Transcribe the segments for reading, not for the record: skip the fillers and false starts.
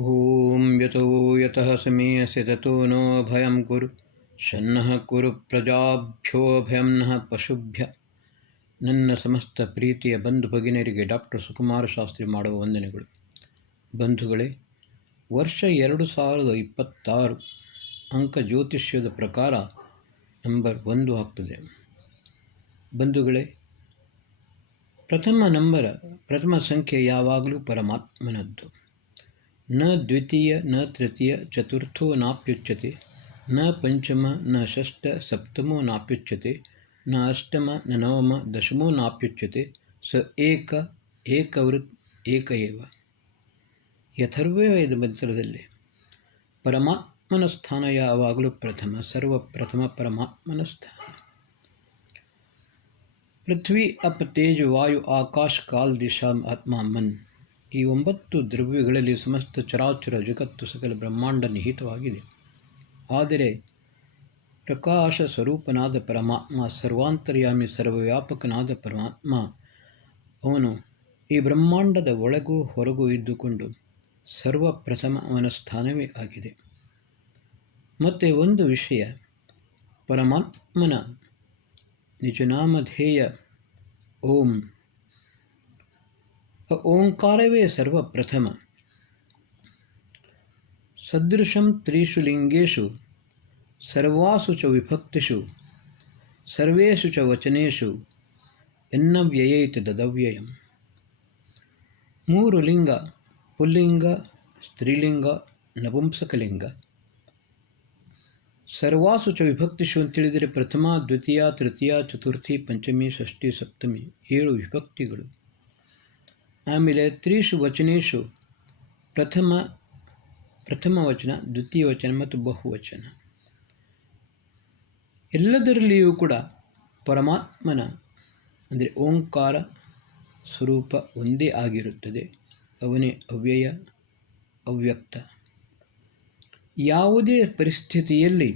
ಓಂ ಯತೋ ಯತಃ ಸಮೀಯಸಿ ತತೋ ನೋ ಭಯಂ ಕುರು ಶನ್ನಃ ಕುರು ಪ್ರಜಾಭ್ಯೋ ಭಯಂ ನಃ ಪಶುಭ್ಯ. ನನ್ನ ಸಮಸ್ತ ಪ್ರೀತಿಯ ಬಂಧು ಭಗಿನಿಯರಿಗೆ ಡಾಕ್ಟರ್ ಸುಕುಮಾರ ಶಾಸ್ತ್ರಿ ಮಾಡುವ ವಂದನೆಗಳು. ಬಂಧುಗಳೇ, ವರ್ಷ 2026 ಅಂಕ ಜ್ಯೋತಿಷ್ಯದ ಪ್ರಕಾರ ನಂಬರ್ 1 ಆಗ್ತದೆ. ಬಂಧುಗಳೇ, ಪ್ರಥಮ ಸಂಖ್ಯೆ ಯಾವಾಗಲೂ ಪರಮಾತ್ಮನದ್ದು. ನ ದ್ವಿತೀಯ ನ ತೃತೀಯ ಚತುರ್ಥೋ ನಾಪ್ಯುಚ್ಯತೆ, ನ ಪಂಚಮ ನ ಷಷ್ಠ ಸಪ್ತಮೋ ನಾಪ್ಯುಚ್ಯತೆ, ನ ಅಷ್ಟಮ ನ ನವಮ ದಶಮೋ ನಾಪ್ಯುಚ್ಯತೆ, ಸ ಏಕವೃತ್ ಏಕ ಏವ. ಅಥರ್ವವೇದ ಮಂತ್ರದಲ್ಲಿ ಪರಮಾತ್ಮನ ಸ್ಥಾನ ಯಾವಾಗಲೂ ಪ್ರಥಮ, ಸರ್ವಪ್ರಥಮ ಪರಮಾತ್ಮನ ಸ್ಥಾನ. ಪೃಥ್ವಿ ಅಪ್ ತೇಜ್ ವಾಯು ಆಕಾಶ್ ಕಾಲ್ ದಿಶಾ ಆತ್ಮ ಮನ್, ಈ 9 ದ್ರವ್ಯಗಳಲ್ಲಿ ಸಮಸ್ತ ಚರಾಚರ ಜಗತ್ತು ಸಕಲ ಬ್ರಹ್ಮಾಂಡ ನಿಹಿತವಾಗಿದೆ. ಆದರೆ ಪ್ರಕಾಶ ಸ್ವರೂಪನಾದ ಪರಮಾತ್ಮ, ಸರ್ವಾಂತರ್ಯಾಮಿ ಸರ್ವವ್ಯಾಪಕನಾದ ಪರಮಾತ್ಮ, ಅವನು ಈ ಬ್ರಹ್ಮಾಂಡದ ಒಳಗೂ ಹೊರಗೂ ಇದ್ದುಕೊಂಡು ಸರ್ವಪ್ರಥಮ ಅವನ ಸ್ಥಾನವೇ ಆಗಿದೆ. ಮತ್ತು ಒಂದು ವಿಷಯ, ಪರಮಾತ್ಮನ ನಿಜನಾಮಧೇಯ ಓಂ, ಓಂಕಾರವೇ ಸರ್ವಪ್ರಥಮ. ಸದೃಶಂ ತ್ರಿಷು ಲಿಂಗೇಶು ಸರ್ವಾಸು ಚ ವಿಭಕ್ತಿಷು ಸರ್ವೇಷು ಚ ವಚನೇಷು ಎನ್ನವ್ಯಯೈತಿ ದದವ್ಯಯಂ. 3 ಲಿಂಗ, ಪುಲ್ಲಿಂಗ, ಸ್ತ್ರೀಲಿಂಗ, ನಪುಂಸಕಲಿಂಗ. ಸರ್ವಾಸು ಚ ವಿಭಕ್ತಿಷು ಅಂತೇಳಿದರೆ ಪ್ರಥಮ, ದ್ವಿತೀಯ, ತೃತೀಯ, ಚತುರ್ಥಿ, ಪಂಚಮಿ, ಷಷ್ಠಿ, ಸಪ್ತಮಿ 7 ವಿಭಕ್ತಿಗಳು. ಆಮೇಲೆ ತ್ರಿಷು ವಚನೇಶು ಪ್ರಥಮ ವಚನ, ದ್ವಿತೀಯ ವಚನ ಮತ್ತು ಬಹುವಚನ. ಎಲ್ಲದರಲ್ಲಿಯೂ ಕೂಡ ಪರಮಾತ್ಮನ ಅಂದರೆ ಓಂಕಾರ ಸ್ವರೂಪ ಒಂದೇ ಆಗಿರುತ್ತದೆ. ಅವನೇ ಅವ್ಯಯ, ಅವ್ಯಕ್ತ. ಯಾವುದೇ ಪರಿಸ್ಥಿತಿಯಲ್ಲಿ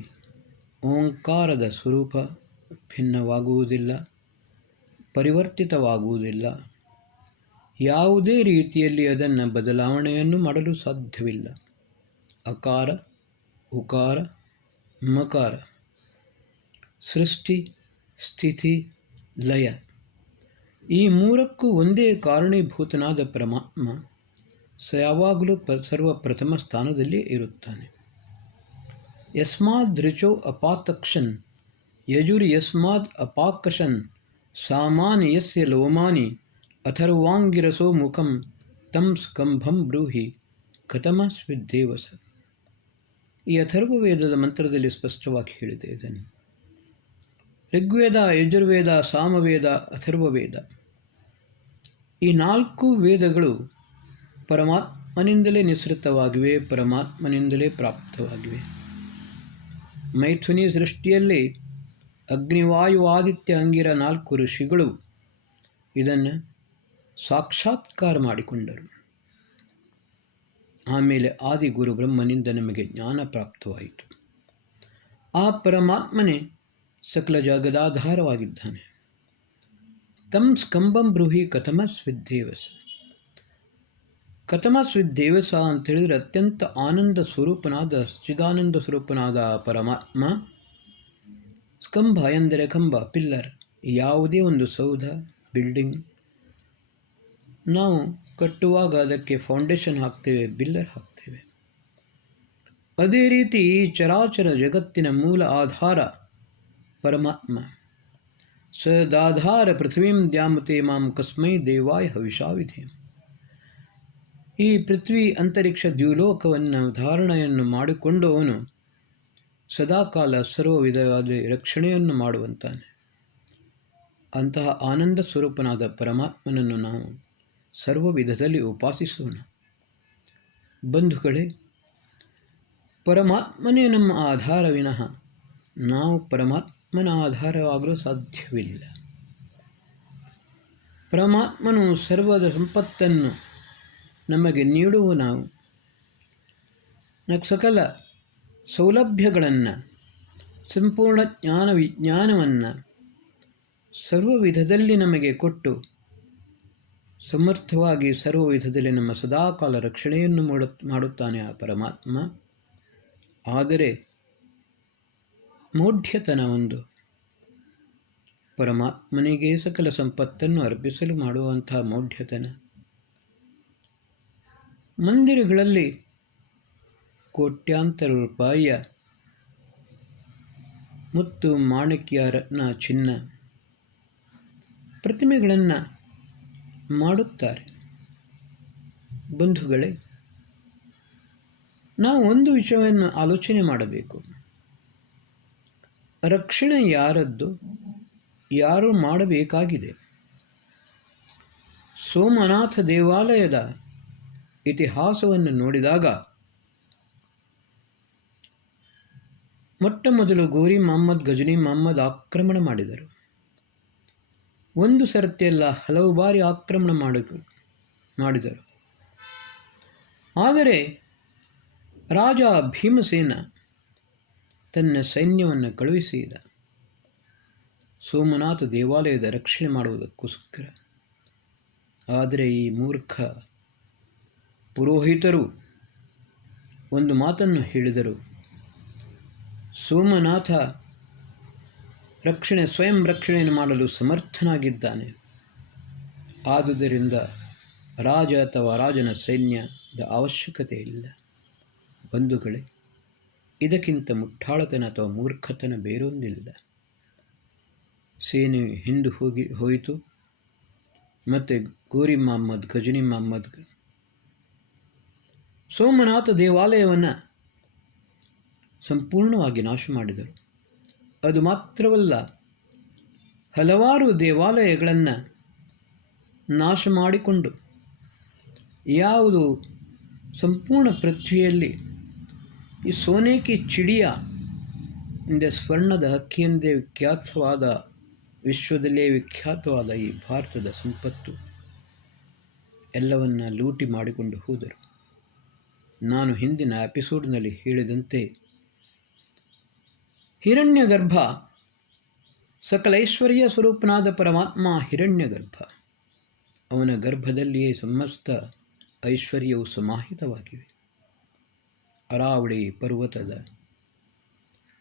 ಓಂಕಾರದ ಸ್ವರೂಪ ಭಿನ್ನವಾಗುವುದಿಲ್ಲ, ಪರಿವರ್ತಿತವಾಗುವುದಿಲ್ಲ. ಯಾವುದೇ ರೀತಿಯಲ್ಲಿ ಅದನ್ನು ಬದಲಾವಣೆಯನ್ನು ಮಾಡಲು ಸಾಧ್ಯವಿಲ್ಲ. ಅಕಾರ, ಉಕಾರ, ಮಕಾರ, ಸೃಷ್ಟಿ, ಸ್ಥಿತಿ, ಲಯ, ಈ 3ಕ್ಕೂ ಒಂದೇ ಕಾರಣೀಭೂತನಾದ ಪರಮಾತ್ಮ ಯಾವಾಗಲೂ ಸರ್ವಪ್ರಥಮ ಸ್ಥಾನದಲ್ಲಿ ಇರುತ್ತಾನೆ. ಯಸ್ಮಾದ್ ಋಚೌ ಅಪಾತಕ್ಷನ್ ಯಜುರ್ ಯಸ್ಮಾದ್ ಅಪಾಕಶನ್ ಸಾಮಾನಿ ಯಸ್ಯ ಲೋಮಾನಿ ಅಥರ್ವಾಂಗಿರಸೋ ಮುಖಂ ತಂ ಸ್ಕಂಭಂ ಬ್ರೂಹಿ ಕಥಮಸ್ವಿದ್ದೇವಸ. ಈ ಅಥರ್ವವೇದದ ಮಂತ್ರದಲ್ಲಿ ಸ್ಪಷ್ಟವಾಗಿ ಹೇಳಿದೆ ಇದನ್ನು. ಋಗ್ವೇದ, ಯಜುರ್ವೇದ, ಸಾಮವೇದ, ಅಥರ್ವವೇದ ಈ 4 ವೇದಗಳು ಪರಮಾತ್ಮನಿಂದಲೇ ನಿಸೃತವಾಗಿವೆ, ಪರಮಾತ್ಮನಿಂದಲೇ ಪ್ರಾಪ್ತವಾಗಿವೆ. ಮೈಥುನಿ ಸೃಷ್ಟಿಯಲ್ಲಿ ಅಗ್ನಿವಾಯು ಆದಿತ್ಯ ಅಂಗಿರ 4 ಋಷಿಗಳು ಇದನ್ನು ಸಾಕ್ಷಾತ್ಕಾರ ಮಾಡಿಕೊಂಡರು. ಆಮೇಲೆ ಆದಿಗುರು ಬ್ರಹ್ಮನಿಂದ ನಮಗೆ ಜ್ಞಾನ ಪ್ರಾಪ್ತವಾಯಿತು. ಆ ಪರಮಾತ್ಮನೇ ಸಕಲ ಜಗದಾಧಾರವಾಗಿದ್ದಾನೆ. ತಂ ಸ್ಕಂಭಂ ಬ್ರೂಹಿ ಕಥಮಸ್ವಿದ್ದೇವಸ. ಕಥಮಸ್ವಿದ್ದೇವಸ ಅಂತೇಳಿದರೆ ಅತ್ಯಂತ ಆನಂದ ಸ್ವರೂಪನಾದ, ಚಿದಾನಂದ ಸ್ವರೂಪನಾದ ಪರಮಾತ್ಮ. ಸ್ಕಂಭ ಎಂದರೆ ಕಂಬ, ಪಿಲ್ಲರ್. ಯಾವುದೇ ಒಂದು ಸೌಧ, ಬಿಲ್ಡಿಂಗ್ ನಾವು ಕಟ್ಟುವಾಗ ಅದಕ್ಕೆ ಫೌಂಡೇಶನ್ ಹಾಕ್ತೇವೆ, ಬಿಲ್ಲರ್ ಹಾಕ್ತೇವೆ. ಅದೇ ರೀತಿ ಚರಾಚರ ಜಗತ್ತಿನ ಮೂಲ ಆಧಾರ ಪರಮಾತ್ಮ. ಸದಾಧಾರ ಪೃಥ್ವೀಂ ದ್ಯಾಮತೆ ಮಾಂ ಕಸ್ಮೈ ದೇವಾಯ ಹವಿಷಾವಿಧಿ. ಈ ಪೃಥ್ವಿ, ಅಂತರಿಕ್ಷ, ದ್ಯುಲೋಕವನ್ನು ಧಾರಣೆಯನ್ನು ಮಾಡಿಕೊಂಡು ಅವನು ಸದಾಕಾಲ ಸರ್ವ ವಿಧವಾದ ರಕ್ಷಣೆಯನ್ನು ಮಾಡುವಂತಾನೆ. ಅಂತಹ ಆನಂದ ಸ್ವರೂಪನಾದ ಪರಮಾತ್ಮನನ್ನು ನಾವು ಸರ್ವ ವಿಧದಲ್ಲಿ ಉಪಾಸಿಸೋಣ. ಬಂಧುಗಳೇ, ಪರಮಾತ್ಮನೇ ನಮ್ಮ ಆಧಾರ ವಿನಃ ನಾವು ಪರಮಾತ್ಮನ ಆಧಾರವಾಗಲು ಸಾಧ್ಯವಿಲ್ಲ. ಪರಮಾತ್ಮನು ಸರ್ವದ ಸಂಪತ್ತನ್ನು ನಮಗೆ ನೀಡುವನು. ಸಕಲ ಸೌಲಭ್ಯಗಳನ್ನು, ಸಂಪೂರ್ಣ ವಿಜ್ಞಾನವನ್ನು ಸರ್ವ ವಿಧದಲ್ಲಿ ನಮಗೆ ಕೊಟ್ಟು ಸಮರ್ಥವಾಗಿ ಸರ್ವ ವಿಧದಲ್ಲಿ ನಮ್ಮ ಸದಾಕಾಲ ರಕ್ಷಣೆಯನ್ನು ಮಾಡುತ್ತಾನೆ ಆ ಪರಮಾತ್ಮ. ಆದರೆ ಮೌಢ್ಯತನ ಒಂದು, ಪರಮಾತ್ಮನಿಗೆ ಸಕಲ ಸಂಪತ್ತನ್ನು ಅರ್ಪಿಸಲು ಮಾಡುವಂತಹ ಮೌಢ್ಯತನ. ಮಂದಿರಗಳಲ್ಲಿ ಕೋಟ್ಯಾಂತರ ರೂಪಾಯಿಯ ಮುತ್ತು ಮಾಣಿಕ್ಯ ರತ್ನ ಚಿನ್ನ ಪ್ರತಿಮೆಗಳನ್ನು ಮಾಡುತ್ತಾರೆ. ಬಂಧುಗಳೇ, ನಾವು ಒಂದು ವಿಷಯವನ್ನು ಆಲೋಚನೆ ಮಾಡಬೇಕು. ರಕ್ಷಣೆ ಯಾರದ್ದು, ಯಾರು ಮಾಡಬೇಕಾಗಿದೆ? ಸೋಮನಾಥ ದೇವಾಲಯದ ಇತಿಹಾಸವನ್ನು ನೋಡಿದಾಗ ಮೊಟ್ಟ ಮೊದಲು ಗೋರಿ ಮೊಹಮ್ಮದ್ ಗಜನಿ ಮೊಹಮ್ಮದ್ ಆಕ್ರಮಣ ಮಾಡಿದರು. ಒಂದು ಸರತಿಯಲ್ಲ, ಹಲವು ಬಾರಿ ಆಕ್ರಮಣ ಮಾಡಿದರು. ಆದರೆ ರಾಜ ಭೀಮಸೇನ ತನ್ನ ಸೈನ್ಯವನ್ನು ಕಳುಹಿಸಿದ ಸೋಮನಾಥ ದೇವಾಲಯದ ರಕ್ಷಣೆ ಮಾಡುವುದಕ್ಕೋಸ್ಕರ. ಆದರೆ ಈ ಮೂರ್ಖ ಪುರೋಹಿತರು ಒಂದು ಮಾತನ್ನು ಹೇಳಿದರು, ಸೋಮನಾಥ ಸ್ವಯಂ ರಕ್ಷಣೆಯನ್ನು ಮಾಡಲು ಸಮರ್ಥನಾಗಿದ್ದಾನೆ, ಆದುದರಿಂದ ರಾಜ ಅಥವಾ ರಾಜನ ಸೈನ್ಯದ ಅವಶ್ಯಕತೆ ಇಲ್ಲ. ಬಂಧುಗಳೇ, ಇದಕ್ಕಿಂತ ಮುಟ್ಟಾಳತನ ಅಥವಾ ಮೂರ್ಖತನ ಬೇರೊಂದಿಲ್ಲ. ಸೇನೆ ಹಿಂದು ಹೋಯಿತು. ಮತ್ತು ಗೋರಿ ಮೊಹಮ್ಮದ್ ಗಜನಿ ಮೊಹಮ್ಮದ್ ಸೋಮನಾಥ ದೇವಾಲಯವನ್ನು ಸಂಪೂರ್ಣವಾಗಿ ನಾಶ ಮಾಡಿದರು. ಅದು ಮಾತ್ರವಲ್ಲ, ಹಲವಾರು ದೇವಾಲಯಗಳನ್ನು ನಾಶ ಮಾಡಿಕೊಂಡು ಯಾವುದು ಸಂಪೂರ್ಣ ಪೃಥ್ವಿಯಲ್ಲಿ ಈ ಸೋನೆ ಕಿ ಚಿಡಿಯ ಎಂದೇ ಸ್ವರ್ಣದ ಹಕ್ಕಿಯೆಂದೇ ವಿಖ್ಯಾತವಾದ, ವಿಶ್ವದಲ್ಲೇ ವಿಖ್ಯಾತವಾದ ಈ ಭಾರತದ ಸಂಪತ್ತು ಎಲ್ಲವನ್ನ ಲೂಟಿ ಮಾಡಿಕೊಂಡು ಹೋದರು. ನಾನು ಹಿಂದಿನ ಎಪಿಸೋಡ್ನಲ್ಲಿ ಹೇಳಿದಂತೆ ಹಿರಣ್ಯಗರ್ಭ, ಸಕಲ ಐಶ್ವರ್ಯ ಸ್ವರೂಪನಾದ ಪರಮಾತ್ಮ ಹಿರಣ್ಯಗರ್ಭ, ಅವನ ಗರ್ಭದಲ್ಲಿಯೇ ಸಮಸ್ತ ಐಶ್ವರ್ಯವು ಸಮಾಹಿತವಾಗಿವೆ. ಅರಾವಳಿ ಪರ್ವತದ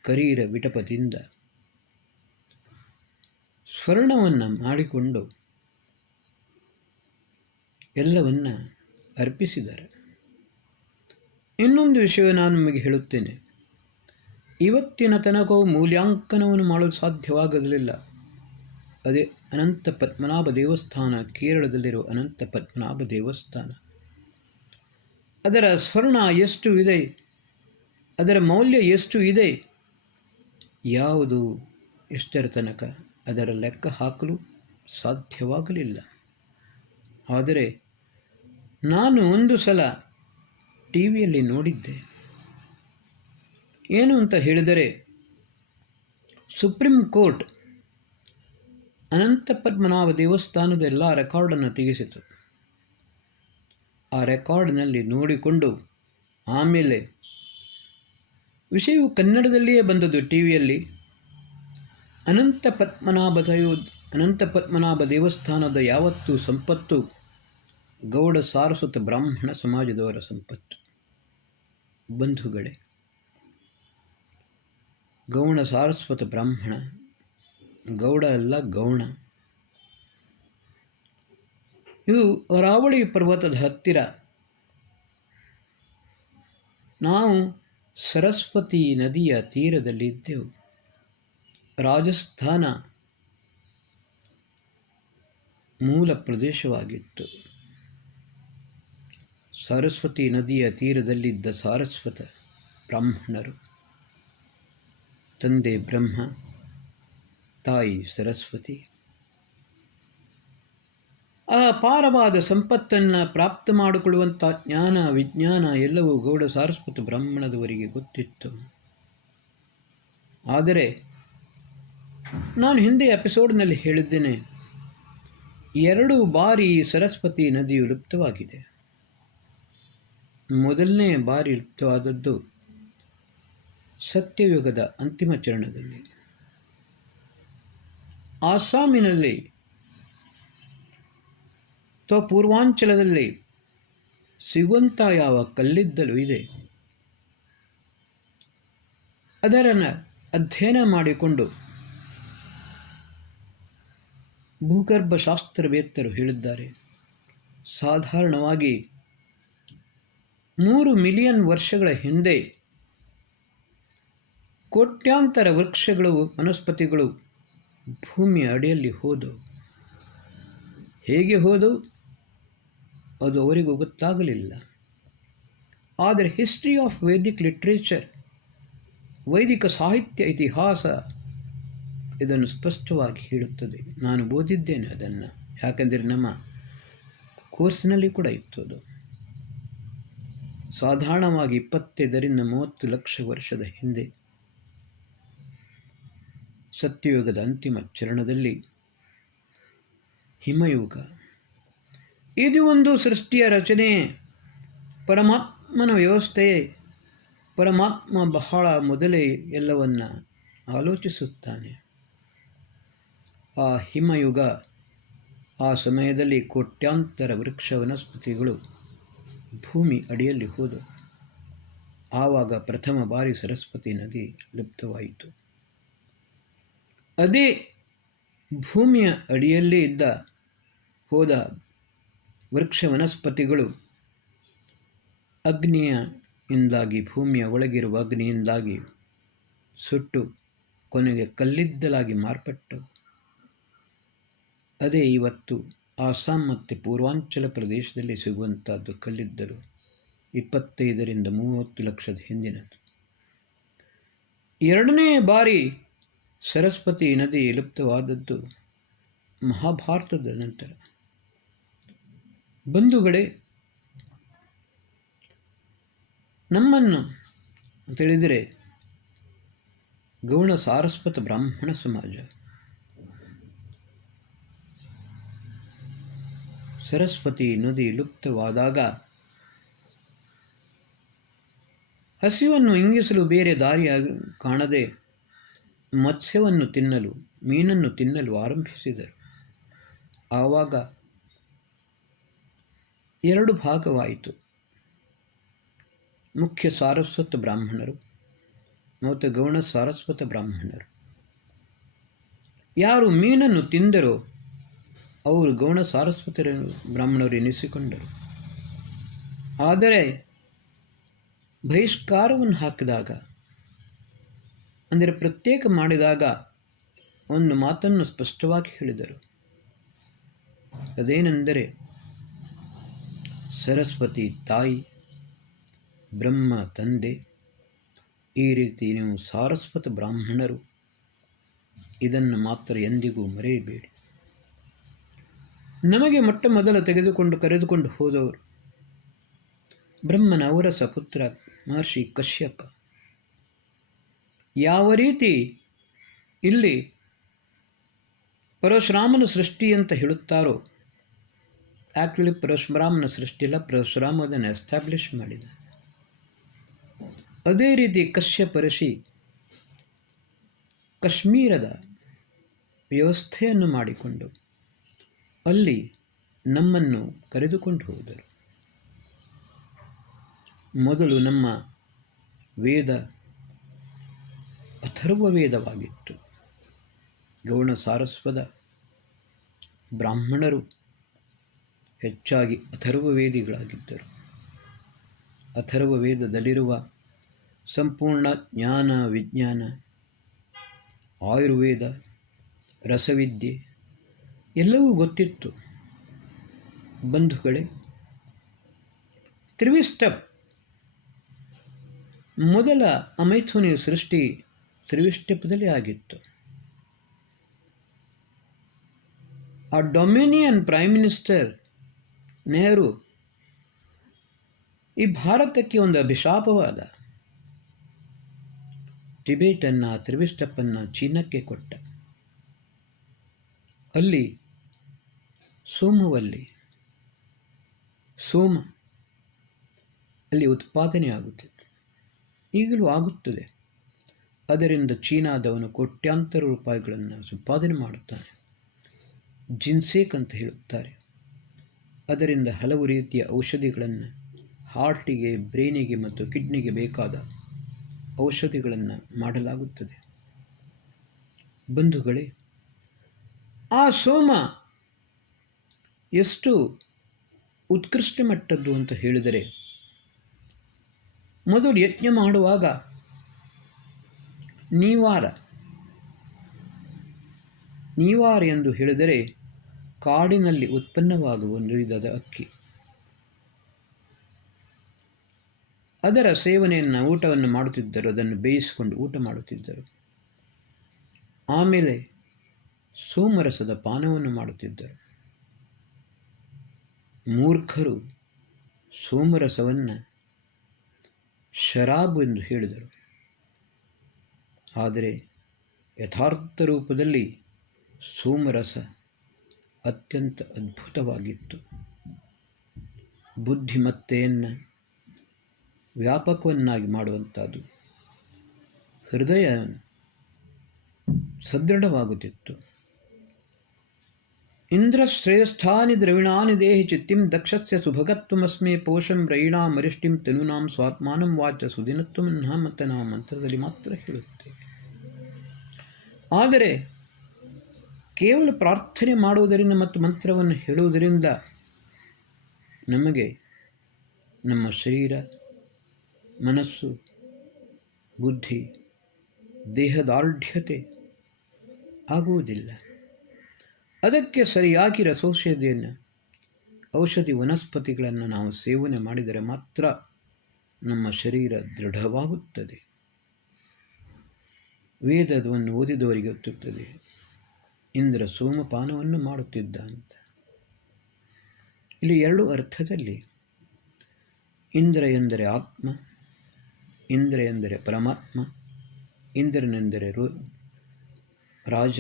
ಕರೀರ ವಿಟಪದಿಂದ ಸ್ವರ್ಣವನ್ನು ಮಾಡಿಕೊಂಡು ಎಲ್ಲವನ್ನ ಅರ್ಪಿಸಿದ್ದಾರೆ. ಇನ್ನೊಂದು ವಿಷಯ ನಾನು ನಿಮಗೆ ಹೇಳುತ್ತೇನೆ. ಇವತ್ತಿನ ತನಕವೂ ಮೂಲ್ಯಾಂಕನವನ್ನು ಮಾಡಲು ಸಾಧ್ಯವಾಗಲಿಲ್ಲ. ಅದೇ ಅನಂತ ಪದ್ಮನಾಭ ದೇವಸ್ಥಾನ, ಕೇರಳದಲ್ಲಿರುವ ಅನಂತ ಪದ್ಮನಾಭ ದೇವಸ್ಥಾನ. ಅದರ ಸ್ವರ್ಣ ಎಷ್ಟು ಇದೆ, ಅದರ ಮೌಲ್ಯ ಎಷ್ಟು ಇದೆ, ಯಾವುದು ಎಷ್ಟರ ತನಕ ಅದರ ಲೆಕ್ಕ ಹಾಕಲು ಸಾಧ್ಯವಾಗಲಿಲ್ಲ. ಆದರೆ ನಾನು ಒಂದು ಸಲ ಟಿವಿಯಲ್ಲಿ ನೋಡಿದ್ದೆ. ಏನು ಅಂತ ಹೇಳಿದರೆ, ಸುಪ್ರೀಂ ಕೋರ್ಟ್ ಅನಂತ ಪದ್ಮನಾಭ ದೇವಸ್ಥಾನದ ಎಲ್ಲ ರೆಕಾರ್ಡನ್ನು ತೆಗೆಸಿತು. ಆ ರೆಕಾರ್ಡ್ನಲ್ಲಿ ನೋಡಿಕೊಂಡು ಆಮೇಲೆ ವಿಷಯವು ಕನ್ನಡದಲ್ಲಿಯೇ ಬಂದದ್ದು ಟಿವಿಯಲ್ಲಿ. ಅನಂತ ಪದ್ಮನಾಭ ದೇವಸ್ಥಾನದ ಯಾವತ್ತೂ ಸಂಪತ್ತು ಗೌಡ ಸಾರಸ್ವತ ಬ್ರಾಹ್ಮಣ ಸಮಾಜದವರ ಸಂಪತ್ತು. ಬಂಧುಗಳೇ, ಗೌಣ ಸಾರಸ್ವತ ಬ್ರಾಹ್ಮಣ, ಗೌಡ ಅಲ್ಲ ಗೌಣ. ಇದು ಅರಾವಳಿ ಪರ್ವತದ ಹತ್ತಿರ ನಾವು ಸರಸ್ವತಿ ನದಿಯ ತೀರದಲ್ಲಿದ್ದೆವು. ರಾಜಸ್ಥಾನ ಮೂಲ ಪ್ರದೇಶವಾಗಿತ್ತು. ಸರಸ್ವತಿ ನದಿಯ ತೀರದಲ್ಲಿದ್ದ ಸಾರಸ್ವತ ಬ್ರಾಹ್ಮಣರು, ತಂದೆ ಬ್ರಹ್ಮ, ತಾಯಿ ಸರಸ್ವತಿ, ಆ ಅಪಾರವಾದ ಸಂಪತ್ತನ್ನು ಪ್ರಾಪ್ತ ಮಾಡಿಕೊಳ್ಳುವಂಥ ಜ್ಞಾನ ವಿಜ್ಞಾನ ಎಲ್ಲವೂ ಗೌಡ ಸಾರಸ್ವತ ಬ್ರಾಹ್ಮಣದವರಿಗೆ ಗೊತ್ತಿತ್ತು. ಆದರೆ ನಾನು ಹಿಂದೆ ಎಪಿಸೋಡ್ನಲ್ಲಿ ಹೇಳಿದ್ದೇನೆ, 2 ಬಾರಿ ಸರಸ್ವತಿ ನದಿಯು ಲುಪ್ತವಾಗಿದೆ. ಮೊದಲನೇ ಬಾರಿ ಲುಪ್ತವಾದದ್ದು ಸತ್ಯಯುಗದ ಅಂತಿಮ ಚರಣದಲ್ಲಿ. ಆಸಾಮಿನಲ್ಲಿ ಅಥವಾ ಪೂರ್ವಾಂಚಲದಲ್ಲಿ ಸಿಗುವಂಥ ಯಾವ ಕಲ್ಲಿದ್ದಲು ಇದೆ ಅದನ್ನು ಅಧ್ಯಯನ ಮಾಡಿಕೊಂಡು ಭೂಗರ್ಭಶಾಸ್ತ್ರವೇತ್ತರು ಹೇಳಿದ್ದಾರೆ, ಸಾಧಾರಣವಾಗಿ 3 ಮಿಲಿಯನ್ ವರ್ಷಗಳ ಹಿಂದೆ ಕೋಟ್ಯಾಂತರ ವೃಕ್ಷಗಳು ವನಸ್ಪತಿಗಳು ಭೂಮಿಯ ಅಡಿಯಲ್ಲಿ ಹೋದವು. ಹೇಗೆ ಹೋದವು ಅದು ಅವರಿಗೂ ಗೊತ್ತಾಗಲಿಲ್ಲ. ಆದರೆ ಹಿಸ್ಟ್ರಿ ಆಫ್ ವೇದಿಕ್ ಲಿಟ್ರೇಚರ್, ವೈದಿಕ ಸಾಹಿತ್ಯ ಇತಿಹಾಸ ಇದನ್ನು ಸ್ಪಷ್ಟವಾಗಿ ಹೇಳುತ್ತದೆ. ನಾನು ಓದಿದ್ದೇನೆ ಅದನ್ನು, ಯಾಕೆಂದರೆ ನಮ್ಮ ಕೋರ್ಸ್ನಲ್ಲಿ ಕೂಡ ಇತ್ತು. ಅದು ಸಾಧಾರಣವಾಗಿ 25-30 ಲಕ್ಷ ವರ್ಷದ ಹಿಂದೆ ಸತ್ಯಯುಗದ ಅಂತಿಮ ಚರಣದಲ್ಲಿ ಹಿಮಯುಗ. ಇದು ಒಂದು ಸೃಷ್ಟಿಯ ರಚನೆ, ಪರಮಾತ್ಮನ ವ್ಯವಸ್ಥೆಯೇ. ಪರಮಾತ್ಮ ಬಹಳ ಮೊದಲೇ ಎಲ್ಲವನ್ನ ಆಲೋಚಿಸುತ್ತಾನೆ. ಆ ಹಿಮಯುಗ, ಆ ಸಮಯದಲ್ಲಿ ಕೋಟ್ಯಾಂತರ ವೃಕ್ಷ ವನಸ್ಪತಿಗಳು ಭೂಮಿ ಅಡಿಯಲ್ಲಿ ಹೋದವು. ಆವಾಗ ಪ್ರಥಮ ಬಾರಿ ಸರಸ್ವತಿ ನದಿ ಲುಪ್ತವಾಯಿತು. ಅದೇ ಭೂಮಿಯ ಅಡಿಯಲ್ಲಿ ಹೋದ ವೃಕ್ಷ ವನಸ್ಪತಿಗಳು ಅಗ್ನಿಯಿಂದಾಗಿ, ಭೂಮಿಯ ಒಳಗಿರುವ ಅಗ್ನಿಯಿಂದಾಗಿ ಸುಟ್ಟು ಕೊನೆಗೆ ಕಲ್ಲಿದ್ದಲಾಗಿ ಮಾರ್ಪಟ್ಟವು. ಅದೇ ಇವತ್ತು ಆಸಾಂ ಮತ್ತು ಪೂರ್ವಾಂಚಲ ಪ್ರದೇಶದಲ್ಲಿ ಸಿಗುವಂಥದ್ದು ಕಲ್ಲಿದ್ದಲು. 25-30 ಲಕ್ಷದ ಹಿಂದಿನದು. ಎರಡನೇ ಬಾರಿ ಸರಸ್ವತಿ ನದಿ ಲುಪ್ತವಾದದ್ದು ಮಹಾಭಾರತದ ನಂತರ. ಬಂಧುಗಳೇ, ನಮ್ಮನ್ನು ತಿಳಿದರೆ ಗೌಣ ಸಾರಸ್ವತ ಬ್ರಾಹ್ಮಣ ಸಮಾಜ ಸರಸ್ವತಿ ನದಿ ಲುಪ್ತವಾದಾಗ ಹಸಿವನ್ನು ಇಂಗಿಸಲು ಬೇರೆ ದಾರಿಯಾಗಿ ಕಾಣದೆ ಮತ್ಸ್ಯವನ್ನು ತಿನ್ನಲು, ಮೀನನ್ನು ತಿನ್ನಲು ಆರಂಭಿಸಿದರು. ಆವಾಗ 2 ಭಾಗವಾಯಿತು. ಮುಖ್ಯ ಸಾರಸ್ವತ ಬ್ರಾಹ್ಮಣರು ಮತ್ತು ಗೌಣ ಸಾರಸ್ವತ ಬ್ರಾಹ್ಮಣರು. ಯಾರು ಮೀನನ್ನು ತಿಂದರೋ ಅವರು ಗೌಣ ಸಾರಸ್ವತ ಬ್ರಾಹ್ಮಣರು ಎನಿಸಿಕೊಂಡರು. ಆದರೆ ಬಹಿಷ್ಕಾರವನ್ನು ಹಾಕಿದಾಗ, ಅಂದರೆ ಪ್ರತ್ಯೇಕ ಮಾಡಿದಾಗ ಒಂದು ಮಾತನ್ನು ಸ್ಪಷ್ಟವಾಗಿ ಹೇಳಿದರು. ಅದೇನೆಂದರೆ, ಸರಸ್ವತಿ ತಾಯಿ, ಬ್ರಹ್ಮ ತಂದೆ, ಈ ರೀತಿ ನೀವು ಸಾರಸ್ವತ ಬ್ರಾಹ್ಮಣರು ಇದನ್ನು ಮಾತ್ರ ಎಂದಿಗೂ ಮರೆಯಬೇಡಿ. ನಮಗೆ ಮೊಟ್ಟ ಮೊದಲು ಕರೆದುಕೊಂಡು ಹೋದವರು ಬ್ರಹ್ಮನ ಔರಸ ಪುತ್ರ ಮಹರ್ಷಿ ಕಶ್ಯಪ. ಯಾವ ರೀತಿ ಇಲ್ಲಿ ಪರಶುರಾಮನ ಸೃಷ್ಟಿ ಅಂತ ಹೇಳುತ್ತಾರೋ, ಆ್ಯಕ್ಚುಲಿ ಪರಶುರಾಮನ ಸೃಷ್ಟಿಲ್ಲ, ಪರಶುರಾಮ ಅದನ್ನು ಎಸ್ಟಾಬ್ಲಿಷ್ ಮಾಡಿದ. ಅದೇ ರೀತಿ ಕಶ್ಯಪ ಋಷಿ ಕಾಶ್ಮೀರದ ವ್ಯವಸ್ಥೆಯನ್ನು ಮಾಡಿಕೊಂಡು ಅಲ್ಲಿ ನಮ್ಮನ್ನು ಕರೆದುಕೊಂಡು ಹೋದರು. ಮೊದಲು ನಮ್ಮ ವೇದ ಅಥರ್ವ ವೇದವಾಗಿತ್ತು. ಗೌಣ ಸಾರಸ್ವತ ಬ್ರಾಹ್ಮಣರು ಹೆಚ್ಚಾಗಿ ಅಥರ್ವ ವೇದಿಗಳಾಗಿದ್ದರು. ಅಥರ್ವ ವೇದದಲ್ಲಿರುವ ಸಂಪೂರ್ಣ ಜ್ಞಾನ, ವಿಜ್ಞಾನ, ಆಯುರ್ವೇದ, ರಸವಿದ್ಯೆ ಎಲ್ಲವೂ ಗೊತ್ತಿತ್ತು. ಬಂಧುಗಳೇ, ತ್ರಿವಿಷ್ಟಪ್ ಮೊದಲ ಅಮೈಥುನಿಯ ಸೃಷ್ಟಿ ತ್ರಿವಿಷ್ಟಪದಲ್ಲಿ ಆಗಿತ್ತು. ಆ ಡೊಮಿನಿಯನ್ ಪ್ರೈಮ್ ಮಿನಿಸ್ಟರ್ ನೆಹರು ಈ ಭಾರತಕ್ಕೆ ಒಂದು ಅಭಿಶಾಪವಾದ. ಟಿಬೇಟನ್ನು, ತ್ರಿವಿಷ್ಟಪ್ಪನ್ನು ಚೀನಾಕ್ಕೆ ಕೊಟ್ಟ. ಅಲ್ಲಿ ಸೋಮ ಅಲ್ಲಿ ಉತ್ಪಾದನೆ ಆಗುತ್ತಿತ್ತು, ಈಗಲೂ ಆಗುತ್ತದೆ. ಅದರಿಂದ ಚೀನಾದವನು ಕೋಟ್ಯಾಂತರ ರೂಪಾಯಿಗಳನ್ನು ಸಂಪಾದನೆ ಮಾಡುತ್ತಾನೆ. ಜಿನ್ಸೇಕ್ ಅಂತ ಹೇಳುತ್ತಾರೆ. ಅದರಿಂದ ಹಲವು ರೀತಿಯ ಔಷಧಿಗಳನ್ನು, ಹಾರ್ಟಿಗೆ, ಬ್ರೈನಿಗೆ ಮತ್ತು ಕಿಡ್ನಿಗೆ ಬೇಕಾದ ಔಷಧಿಗಳನ್ನು ಮಾಡಲಾಗುತ್ತದೆ. ಬಂಧುಗಳೇ, ಆ ಸೋಮ ಎಷ್ಟು ಉತ್ಕೃಷ್ಟ ಮಟ್ಟದ್ದು ಅಂತ ಹೇಳಿದರೆ, ಮೊದಲು ಯಜ್ಞ ಮಾಡುವಾಗ ನೀವಾರ ಎಂದು ಹೇಳಿದರೆ ಕಾಡಿನಲ್ಲಿ ಉತ್ಪನ್ನವಾಗುವ ಒಂದು ವಿಧದ ಅಕ್ಕಿ. ಅದರ ಸೇವನೆಯನ್ನು, ಊಟವನ್ನು ಮಾಡುತ್ತಿದ್ದರು. ಅದನ್ನು ಬೇಯಿಸಿಕೊಂಡು ಊಟ ಮಾಡುತ್ತಿದ್ದರು. ಆಮೇಲೆ ಸೋಮರಸದ ಪಾನವನ್ನು ಮಾಡುತ್ತಿದ್ದರು. ಮೂರ್ಖರು ಸೋಮರಸವನ್ನು ಶರಾಬು ಎಂದು ಹೇಳಿದರು. ಆದರೆ ಯಥಾರ್ಥ ರೂಪದಲ್ಲಿ ಸೋಮರಸ ಅತ್ಯಂತ ಅದ್ಭುತವಾಗಿತ್ತು. ಬುದ್ಧಿಮತ್ತೆಯನ್ನು ವ್ಯಾಪಕವನ್ನಾಗಿ ಮಾಡುವಂಥದ್ದು. ಹೃದಯ ಸದೃಢವಾಗುತ್ತಿತ್ತು. ಇಂದ್ರಶ್ರೇಷ್ಠಾನಿ ದ್ರವಿಣಾನಿ ದೇಹಿ ಚಿತ್ತಿಂ ದಕ್ಷಸ್ಯ ಸುಭಗತ್ವಮಸ್ಮೇ ಪೋಷಂ ರೈಣಾಮರಿಷ್ಟಿಂ ತನುನಾಂ ಸ್ವಾತ್ಮಾನಂ ವಾಚ ಸುದಿನತ್ವಮನ್ನ ಮತ್ತು ನಾವು ಮಂತ್ರದಲ್ಲಿ ಮಾತ್ರ ಹೇಳುತ್ತೇವೆ. ಆದರೆ ಕೇವಲ ಪ್ರಾರ್ಥನೆ ಮಾಡುವುದರಿಂದ ಮತ್ತು ಮಂತ್ರವನ್ನು ಹೇಳುವುದರಿಂದ ನಮಗೆ ನಮ್ಮ ಶರೀರ, ಮನಸ್ಸು, ಬುದ್ಧಿ, ದೇಹದಾರ್ಢ್ಯತೆ ಆಗುವುದಿಲ್ಲ. ಅದಕ್ಕೆ ಸರಿಯಾಗಿ ರಸೌಷಧಿಯನ್ನು, ಔಷಧಿ ವನಸ್ಪತಿಗಳನ್ನು ನಾವು ಸೇವನೆ ಮಾಡಿದರೆ ಮಾತ್ರ ನಮ್ಮ ಶರೀರ ದೃಢವಾಗುತ್ತದೆ. ವೇದವನ್ನು ಓದಿದವರಿಗೆ ಗೊತ್ತುತ್ತದೆ ಇಂದ್ರ ಸೋಮಪಾನವನ್ನು ಮಾಡುತ್ತಿದ್ದ ಅಂತ. ಇಲ್ಲಿ ಎರಡು ಅರ್ಥದಲ್ಲಿ, ಇಂದ್ರ ಎಂದರೆ ಆತ್ಮ, ಇಂದ್ರ ಎಂದರೆ ಪರಮಾತ್ಮ, ಇಂದ್ರನೆಂದರೆ ರಾಜ,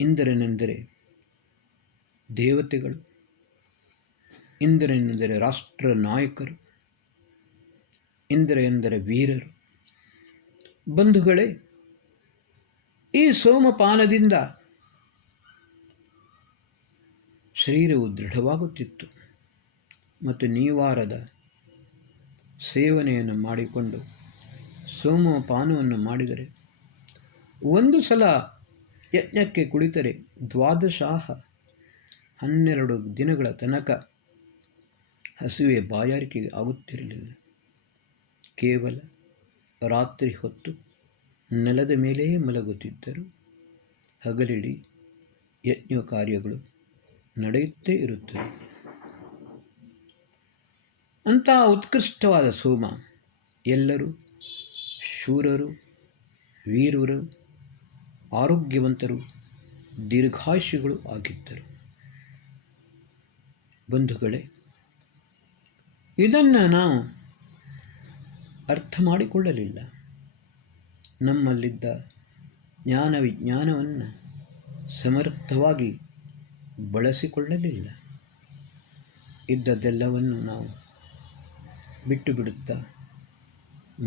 ಇಂದ್ರನೆಂದರೆ ದೇವತೆಗಳು, ಇಂದ್ರನೆಂದರೆ ರಾಷ್ಟ್ರ ನಾಯಕರು, ಇಂದ್ರ ಎಂದರೆ ವೀರರು. ಬಂಧುಗಳೇ, ಈ ಸೋಮಪಾನದಿಂದ ಶರೀರವು ದೃಢವಾಗುತ್ತಿತ್ತು. ಮತ್ತು ನೀವಾರದ ಸೇವನೆಯನ್ನು ಮಾಡಿಕೊಂಡು ಸೋಮಪಾನವನ್ನು ಮಾಡಿದರೆ, ಒಂದು ಸಲ ಯಜ್ಞಕ್ಕೆ ಕುಳಿತರೆ 12 ದಿನಗಳ ತನಕ ಹಸಿವೆ ಬಾಯಾರಿಕೆಗೆ ಆಗುತ್ತಿರಲಿಲ್ಲ. ಕೇವಲ ರಾತ್ರಿ ಹೊತ್ತು ನೆಲದ ಮೇಲೆಯೇ ಮಲಗುತ್ತಿದ್ದರು. ಹಗಲಿಡಿ ಯಜ್ಞ ಕಾರ್ಯಗಳು ನಡೆಯುತ್ತೇ ಇರುತ್ತದೆ. ಅಂತಹ ಉತ್ಕೃಷ್ಟವಾದ ಸೋಮ ಎಲ್ಲರೂ ಶೂರರು, ವೀರರು, ಆರೋಗ್ಯವಂತರು, ದೀರ್ಘಾಯುಷಿಗಳು ಆಗಿದ್ದರು. ಬಂಧುಗಳೇ, ಇದನ್ನು ನಾವು ಅರ್ಥ ಮಾಡಿಕೊಳ್ಳಲಿಲ್ಲ. ನಮ್ಮಲ್ಲಿದ್ದ ಜ್ಞಾನ ವಿಜ್ಞಾನವನ್ನು ಸಮರ್ಥವಾಗಿ ಬಳಸಿಕೊಳ್ಳಲಿಲ್ಲ. ಇದ್ದದ್ದೆಲ್ಲವನ್ನು ನಾವು ಬಿಟ್ಟು ಬಿಡುತ್ತಾ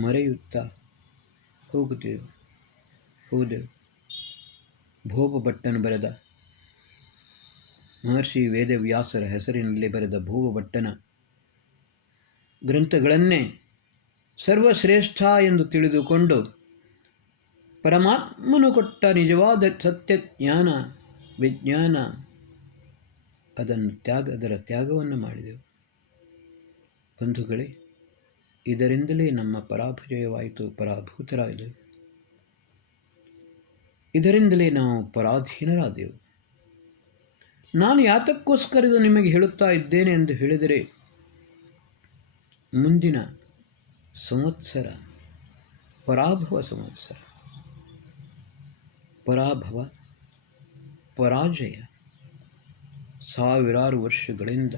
ಮರೆಯುತ್ತಾ ಹೋದೆವು. ಭೋಬಭಟ್ಟನು ಬರೆದ, ಮಹರ್ಷಿ ವೇದವ್ಯಾಸರ ಹೆಸರಿನಲ್ಲಿ ಬರೆದ ಭೋಬಭಟ್ಟನ ಗ್ರಂಥಗಳನ್ನೇ ಸರ್ವಶ್ರೇಷ್ಠ ಎಂದು ತಿಳಿದುಕೊಂಡು ಪರಮಾತ್ಮನು ಕೊಟ್ಟ ನಿಜವಾದ ಸತ್ಯ ಜ್ಞಾನ ವಿಜ್ಞಾನ ಅದರ ತ್ಯಾಗವನ್ನು ಮಾಡಿದೆವು. ಬಂಧುಗಳೇ, ಇದರಿಂದಲೇ ನಮ್ಮ ಪರಾಭಯವಾಯಿತು, ಪರಾಭೂತರಾದೆವು. ಇದರಿಂದಲೇ ನಾವು ಪರಾಧೀನರಾದೆವು. ನಾನು ಯಾತಕ್ಕೋಸ್ಕರ ಇದು ನಿಮಗೆ ಹೇಳುತ್ತಾ ಇದ್ದೇನೆ ಎಂದು ಹೇಳಿದರೆ, ಮುಂದಿನ ಸಂವತ್ಸರ ಪರಾಭವ ಸಂವತ್ಸರ. ಪರಾಭವ, ಪರಾಜಯ. ಸಾವಿರಾರು ವರ್ಷಗಳಿಂದ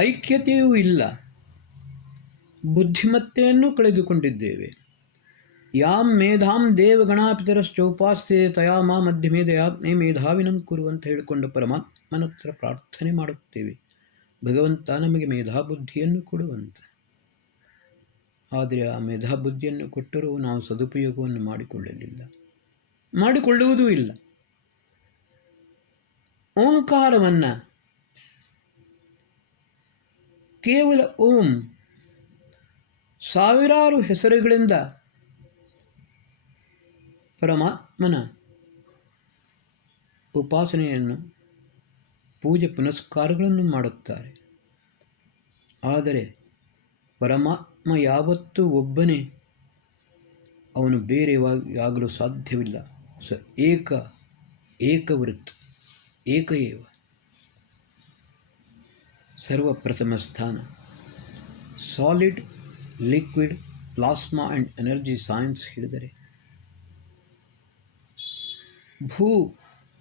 ಐಕ್ಯತೆಯೂ ಇಲ್ಲ, ಬುದ್ಧಿಮತ್ತೆಯನ್ನು ಕಳೆದುಕೊಂಡಿದ್ದೇವೆ. ಯಾಂ ಮೇಧಾಂ ದೇವಗಣಾಪಿತರಶ್ಚೌಪಾಸ್ಯೆ ತಯಾ ಮಾ ಮಧ್ಯಮೇಧಯಾತ್ಮೇ ಮೇಧಾವಿನಂ ಕುರು ಅಂತ ಹೇಳಿಕೊಂಡು ಪರಮಾತ್ಮನ ಹತ್ರ ಪ್ರಾರ್ಥನೆ ಮಾಡುತ್ತೇವೆ, ಭಗವಂತ ನಮಗೆ ಮೇಧಾಬುದ್ಧಿಯನ್ನು ಕೊಡುವಂತ. ಆದರೆ ಆ ಮೇಧಾಬುದ್ಧಿಯನ್ನು ಕೊಟ್ಟರೂ ನಾವು ಸದುಪಯೋಗವನ್ನು ಮಾಡಿಕೊಳ್ಳುವುದೂ ಇಲ್ಲ. ಓಂಕಾರವನ್ನು ಕೇವಲ ಓಂ ಸಾವಿರಾರು ಹೆಸರುಗಳಿಂದ ಪರಮಾತ್ಮನ ಉಪಾಸನೆಯನ್ನು ಪೂಜೆ ಪುನಸ್ಕಾರಗಳನ್ನು ಮಾಡುತ್ತಾರೆ. ಆದರೆ ಪರಮಾತ್ಮ ಯಾವತ್ತೂ ಒಬ್ಬನೇ, ಅವನು ಬೇರೆಯಾಗಲು ಸಾಧ್ಯವಿಲ್ಲ. ಏಕವೃತ್ ಏಕಏವ. ಸರ್ವಪ್ರಥಮ ಸ್ಥಾನ. Solid, liquid, plasma and energy science ಹೇಳಿದರೆ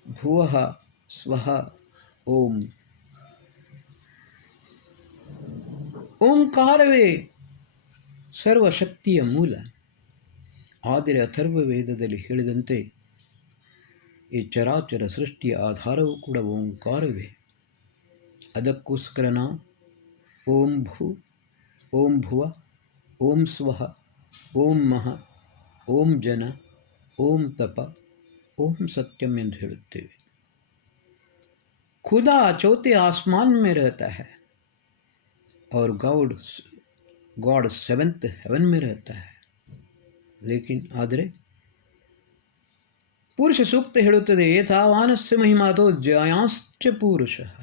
ಭುವಃ ಸ್ವಃ ಓಂ. ಓಂಕಾರವೇ ಸರ್ವಶಕ್ತಿಯ ಮೂಲ. ಆದರೆ ಅಥರ್ವ ವೇದದಲ್ಲಿ ಹೇಳಿದಂತೆ ಈ ಚರಾಚರ ಸೃಷ್ಟಿಯ ಆಧಾರವೂ ಕೂಡ ಓಂಕಾರವೇ. ಅದಕ್ಕೋಸ್ಕರ ನಾವು ಓಂ ಭೂ, ಓಂ ಭುವ, ಓಂ ಸ್ವಃ, ಓಂ ಮಹ, ಓಂ ಜನ, ಓಂ ತಪ, ओम सत्यम ಎಂದು ಹೇಳುತ್ತೇವೆ. खुदा चौथे आसमान में रहता है और गॉड सेवेंथ हेवन में रहता है. लेकिन ಆದರೆ ಪುರುಷ ಸೂಕ್ತ ಹೇಳುತ್ತದೆ ಏತಾವಾನಸ್ಯ ಮಹಿಮಾತೋ ಜಯಾಂಶ್ಚ ಪುರುಷಃ.